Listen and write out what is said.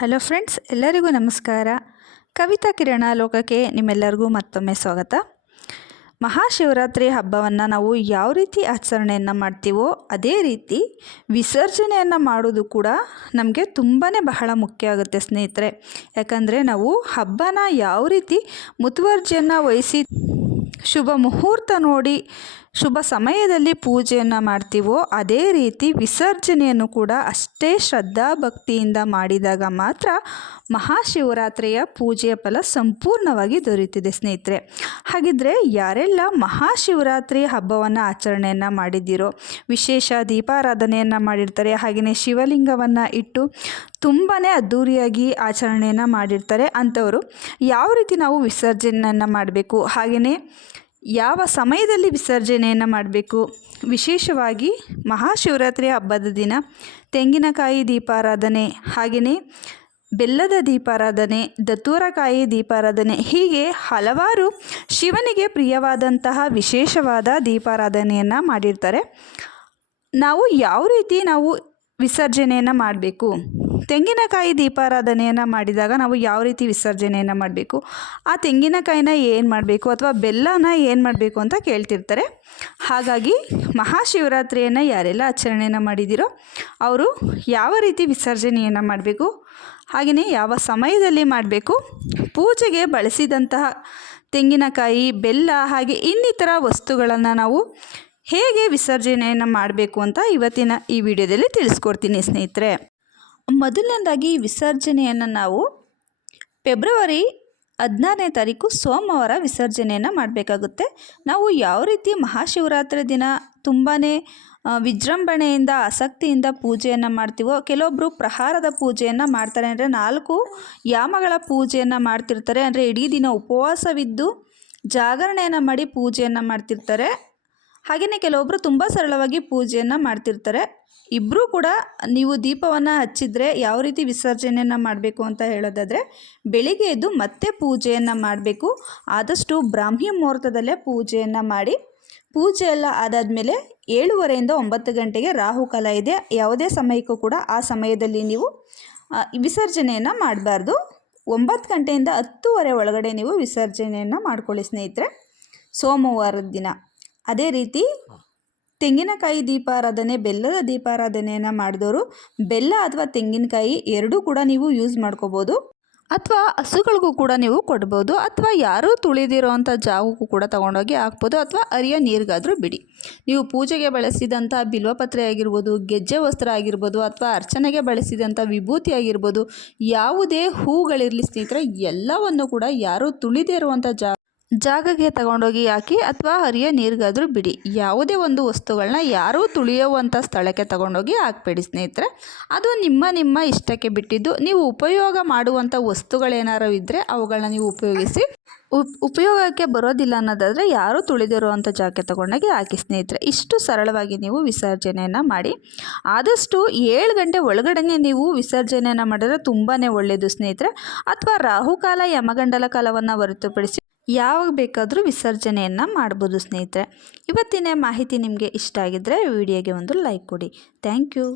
Hello friends, ಎಲ್ಲರಿಗೂ ನಮಸ್ಕಾರ. ಕವಿತಾ ಕಿರಣ ಲೋಕಕ್ಕೆ ನಿಮ್ಮೆಲ್ಲರಿಗೂ ಮತ್ತೊಮ್ಮೆ ಸ್ವಾಗತ. ಮಹಾಶಿವರಾತ್ರಿ ಹಬ್ಬವನ್ನು ನಾವು ಯಾವ ರೀತಿ ಆಚರಣೆಯನ್ನು ಮಾಡ್ತೀವೋ ಅದೇ ರೀತಿ ವಿಸರ್ಜನೆಯನ್ನು ಮಾಡೋದು ಕೂಡ ನಮಗೆ ತುಂಬಾ ಬಹಳ ಮುಖ್ಯ ಆಗುತ್ತೆ ಸ್ನೇಹಿತರೆ. ಯಾಕಂದರೆ ನಾವು ಹಬ್ಬನ ಯಾವ ರೀತಿ ಮುತುವರ್ಜಿಯನ್ನು ವಹಿಸಿ ಶುಭ ಮುಹೂರ್ತ ನೋಡಿ ಶುಭ ಸಮಯದಲ್ಲಿ ಪೂಜೆಯನ್ನು ಮಾಡ್ತೀವೋ ಅದೇ ರೀತಿ ವಿಸರ್ಜನೆಯನ್ನು ಕೂಡ ಅಷ್ಟೇ ಶ್ರದ್ಧಾ ಭಕ್ತಿಯಿಂದ ಮಾಡಿದಾಗ ಮಾತ್ರ ಮಹಾಶಿವರಾತ್ರಿಯ ಪೂಜೆಯ ಫಲ ಸಂಪೂರ್ಣವಾಗಿ ದೊರೆಯುತ್ತಿದೆ ಸ್ನೇಹಿತರೆ. ಹಾಗಿದ್ರೆ ಯಾರೆಲ್ಲ ಮಹಾಶಿವರಾತ್ರಿ ಹಬ್ಬವನ್ನು ಆಚರಣೆಯನ್ನು ಮಾಡಿದ್ದೀರೋ, ವಿಶೇಷ ದೀಪಾರಾಧನೆಯನ್ನು ಮಾಡಿರ್ತಾರೆ ಹಾಗೆಯೇ ಶಿವಲಿಂಗವನ್ನು ಇಟ್ಟು ತುಂಬಾ ಅದ್ಧೂರಿಯಾಗಿ ಆಚರಣೆಯನ್ನು ಮಾಡಿರ್ತಾರೆ, ಅಂಥವರು ಯಾವ ರೀತಿ ನಾವು ವಿಸರ್ಜನೆಯನ್ನು ಮಾಡಬೇಕು ಹಾಗೆಯೇ ಯಾವ ಸಮಯದಲ್ಲಿ ವಿಸರ್ಜನೆಯನ್ನು ಮಾಡಬೇಕು? ವಿಶೇಷವಾಗಿ ಮಹಾಶಿವರಾತ್ರಿ ಹಬ್ಬದ ದಿನ. ತೆಂಗಿನಕಾಯಿ ದೀಪಾರಾಧನೆ. ಹಾಗೆಯೇ ಬೆಲ್ಲದ ದೀಪಾರಾಧನೆ, ದತ್ತೂರಕಾಯಿ ದೀಪಾರಾಧನೆ. ಹೀಗೆ ಹಲವಾರು ಶಿವನಿಗೆ ಪ್ರಿಯವಾದಂತಹ ವಿಶೇಷವಾದ ದೀಪಾರಾಧನೆಯನ್ನು ಮಾಡಿರ್ತಾರೆ. ನಾವು ಯಾವ ರೀತಿ ನಾವು ವಿಸರ್ಜನೆಯನ್ನು ಮಾಡಬೇಕು? ತೆಂಗಿನಕಾಯಿ ದೀಪಾರಾಧನೆಯನ್ನು ಮಾಡಿದಾಗ ನಾವು ಯಾವ ರೀತಿ ವಿಸರ್ಜನೆಯನ್ನು ಮಾಡಬೇಕು? ಆ ತೆಂಗಿನಕಾಯಿನ ಏನು ಮಾಡಬೇಕು ಅಥವಾ ಬೆಲ್ಲನ ಏನು ಮಾಡಬೇಕು ಅಂತ ಕೇಳ್ತಿರ್ತಾರೆ. ಹಾಗಾಗಿ ಮಹಾಶಿವರಾತ್ರಿಯನ್ನು ಯಾರೆಲ್ಲ ಆಚರಣೆಯನ್ನು ಮಾಡಿದಿರೋ ಅವರು ಯಾವ ರೀತಿ ವಿಸರ್ಜನೆಯನ್ನು ಮಾಡಬೇಕು? ಹಾಗೆಯೇ ಯಾವ ಸಮಯದಲ್ಲಿ ಮಾಡಬೇಕು? ಪೂಜೆಗೆ ಬಳಸಿದಂತಹ ತೆಂಗಿನಕಾಯಿ, ಬೆಲ್ಲ ಹಾಗೆ ಇನ್ನಿತರ ವಸ್ತುಗಳನ್ನು ನಾವು ಹೇಗೆ ವಿಸರ್ಜನೆಯನ್ನು ಮಾಡಬೇಕು ಅಂತ ಇವತ್ತಿನ ಈ ವಿಡಿಯೋದಲ್ಲಿ ತಿಳಿಸ್ಕೊಡ್ತೀನಿ ಸ್ನೇಹಿತರೆ. ಮೊದಲನೇದಾಗಿ ವಿಸರ್ಜನೆಯನ್ನು ನಾವು ಫೆಬ್ರವರಿ ಹದಿನಾರನೇ ತಾರೀಕು ಸೋಮವಾರ ವಿಸರ್ಜನೆಯನ್ನು ಮಾಡಬೇಕಾಗುತ್ತೆ. ನಾವು ಯಾವ ರೀತಿ ಮಹಾಶಿವರಾತ್ರಿ ದಿನ ತುಂಬಾ ವಿಜೃಂಭಣೆಯಿಂದ, ಆಸಕ್ತಿಯಿಂದ ಪೂಜೆಯನ್ನು ಮಾಡ್ತೀವೋ ಕೆಲವೊಬ್ಬರು ಪ್ರಹಾರದ ಪೂಜೆಯನ್ನು ಮಾಡ್ತಾರೆ. ಅಂದರೆ ನಾಲ್ಕು ಯಾಮಗಳ ಪೂಜೆಯನ್ನು ಮಾಡ್ತಿರ್ತಾರೆ. ಅಂದರೆ ಇಡೀ ದಿನ ಉಪವಾಸವಿದ್ದು ಜಾಗರಣೆಯನ್ನು ಮಾಡಿ ಪೂಜೆಯನ್ನು ಮಾಡ್ತಿರ್ತಾರೆ. ಹಾಗೆಯೇ ಕೆಲವೊಬ್ಬರು ತುಂಬ ಸರಳವಾಗಿ ಪೂಜೆಯನ್ನು ಮಾಡ್ತಿರ್ತಾರೆ. ಇಬ್ಬರೂ ಕೂಡ ನೀವು ದೀಪವನ್ನು ಹಚ್ಚಿದರೆ ಯಾವ ರೀತಿ ವಿಸರ್ಜನೆಯನ್ನು ಮಾಡಬೇಕು ಅಂತ ಹೇಳೋದಾದರೆ, ಬೆಳಿಗ್ಗೆ ಎದ್ದು ಮತ್ತೆ ಪೂಜೆಯನ್ನು ಮಾಡಬೇಕು. ಆದಷ್ಟು ಬ್ರಾಹ್ಮಿ ಮುಹೂರ್ತದಲ್ಲೇ ಪೂಜೆಯನ್ನು ಮಾಡಿ, ಪೂಜೆ ಎಲ್ಲ ಆದಾದಮೇಲೆ ಏಳುವರೆಯಿಂದ ಒಂಬತ್ತು ಗಂಟೆಗೆ ರಾಹುಕಾಲ ಇದೆ. ಯಾವುದೇ ಸಮಯಕ್ಕೂ ಕೂಡ ಆ ಸಮಯದಲ್ಲಿ ನೀವು ವಿಸರ್ಜನೆಯನ್ನು ಮಾಡಬಾರ್ದು. ಒಂಬತ್ತು ಗಂಟೆಯಿಂದ ಹತ್ತುವರೆ ಒಳಗಡೆ ನೀವು ವಿಸರ್ಜನೆಯನ್ನು ಮಾಡ್ಕೊಳ್ಳಿ ಸ್ನೇಹಿತರೆ. ಸೋಮವಾರದ ದಿನ. ಅದೇ ರೀತಿ ತೆಂಗಿನಕಾಯಿ ದೀಪಾರಾಧನೆ ಬೆಲ್ಲದ ದೀಪಾರಾಧನೆಯನ್ನು ಮಾಡಿದವರು ಬೆಲ್ಲ ಅಥವಾ ತೆಂಗಿನಕಾಯಿ ಎರಡೂ ಕೂಡ ನೀವು ಯೂಸ್ ಮಾಡ್ಕೋಬೋದು. ಅಥವಾ ಹಸುಗಳಿಗೂ ಕೂಡ ನೀವು ಕೊಡ್ಬೋದು. ಅಥವಾ ಯಾರೂ ತುಳಿದಿರೋ ಅಂಥ ಜಾಗಕ್ಕೂ ಕೂಡ ತೊಗೊಂಡೋಗಿ ಹಾಕ್ಬೋದು. ಅಥವಾ ಅರಿಯ ನೀರಿಗಾದರೂ ಬಿಡಿ. ನೀವು ಪೂಜೆಗೆ ಬಳಸಿದಂಥ ಬಿಲ್ವಪತ್ರೆ ಆಗಿರ್ಬೋದು ಗೆಜ್ಜೆ ವಸ್ತ್ರ ಆಗಿರ್ಬೋದು ಅಥವಾ ಅರ್ಚನೆಗೆ ಬಳಸಿದಂಥ ವಿಭೂತಿ ಆಗಿರ್ಬೋದು ಯಾವುದೇ ಹೂಗಳಿರಲಿ ಸ್ನೇಹಿತರೆ ಎಲ್ಲವನ್ನು ಕೂಡ ಯಾರೂ ತುಳಿದೇ ಇರುವಂಥ ಜಾಗ ಜಾಗಕ್ಕೆ ತಗೊಂಡೋಗಿ ಹಾಕಿ ಅಥವಾ ಹರಿಯೋ ನೀರಿಗಾದರೂ ಬಿಡಿ. ಯಾವುದೇ ಒಂದು ವಸ್ತುಗಳನ್ನ ಯಾರೂ ತುಳಿಯುವಂಥ ಸ್ಥಳಕ್ಕೆ ತಗೊಂಡೋಗಿ ಹಾಕ್ಬೇಡಿ ಸ್ನೇಹಿತರೆ. ಅದು ನಿಮ್ಮ ನಿಮ್ಮ ಇಷ್ಟಕ್ಕೆ ಬಿಟ್ಟಿದ್ದು. ನೀವು ಉಪಯೋಗ ಮಾಡುವಂಥ ವಸ್ತುಗಳೇನಾರು ಇದ್ದರೆ ಅವುಗಳನ್ನ ನೀವು ಉಪಯೋಗಿಸಿ, ಉಪ್, ಉಪಯೋಗಕ್ಕೆ ಬರೋದಿಲ್ಲ ಅನ್ನೋದಾದರೆ ಯಾರೂ ತುಳಿದಿರುವಂಥ ಜಾಗಕ್ಕೆ ತಗೊಂಡೋಗಿ ಹಾಕಿ ಸ್ನೇಹಿತರೆ. ಇಷ್ಟು ಸರಳವಾಗಿ ನೀವು ವಿಸರ್ಜನೆಯನ್ನು ಮಾಡಿ. ಆದಷ್ಟು ಏಳು ಗಂಟೆ ಒಳಗಡೆ ನೀವು ವಿಸರ್ಜನೆಯನ್ನು ಮಾಡಿದ್ರೆ ತುಂಬಾ ಒಳ್ಳೆಯದು ಸ್ನೇಹಿತರೆ. ಅಥವಾ ರಾಹುಕಾಲ, ಯಮಗಂಡಲ ಕಾಲವನ್ನು ಹೊರತುಪಡಿಸಿ ಯಾವಾಗ ಬೇಕಾದರೂ ವಿಸರ್ಜನೆಯನ್ನು ಮಾಡ್ಬೋದು ಸ್ನೇಹಿತರೆ. ಇವತ್ತಿನ ಮಾಹಿತಿ ನಿಮಗೆ ಇಷ್ಟ ಆಗಿದ್ದರೆ ವಿಡಿಯೋಗೆ ಒಂದು ಲೈಕ್ ಕೊಡಿ. Thank you.